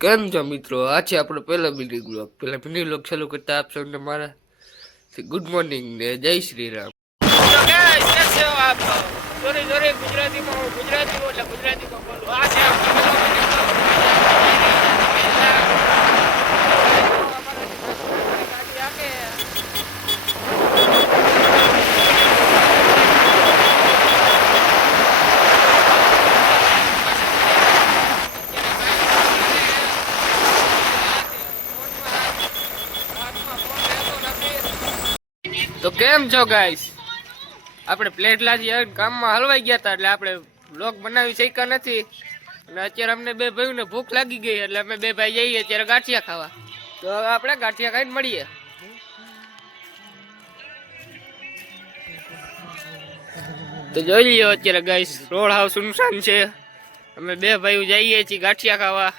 કેમ છો મિત્રો? આ છે આપણો પહેલો મિની બ્લોગ. પહેલા મિની બ્લોગ ચાલુ કરતા આપ સૌને મારા ગુડ મોર્નિંગ ને જય શ્રી રામ. તો ગાઈસ કેમ છો આપ? સોરી ગુજરાતીમાં બોલું. આ છે તો કેમ છો ગાઈસ? આપણે પ્લેટ લાજી કામમાં હલવાઈ ગયા હતા એટલે આપણે બ્લોગ બનાવી શક્યા નથી. અને અત્યારે અમને બે ભાઈઓને ભૂખ લાગી ગઈ એટલે અમે બે ભાઈ જઈએ અત્યારે ગાંઠિયા ખાવા. તો હવે આપણે ગાંઠિયા ખાઈને મળીએ. તો જોઈ લઈએ અત્યારે ગાઈસ રોડ હાવ સુનસાન છે. અમે બે ભાઈઓ જઈએ છીએ ગાંઠિયા ખાવા.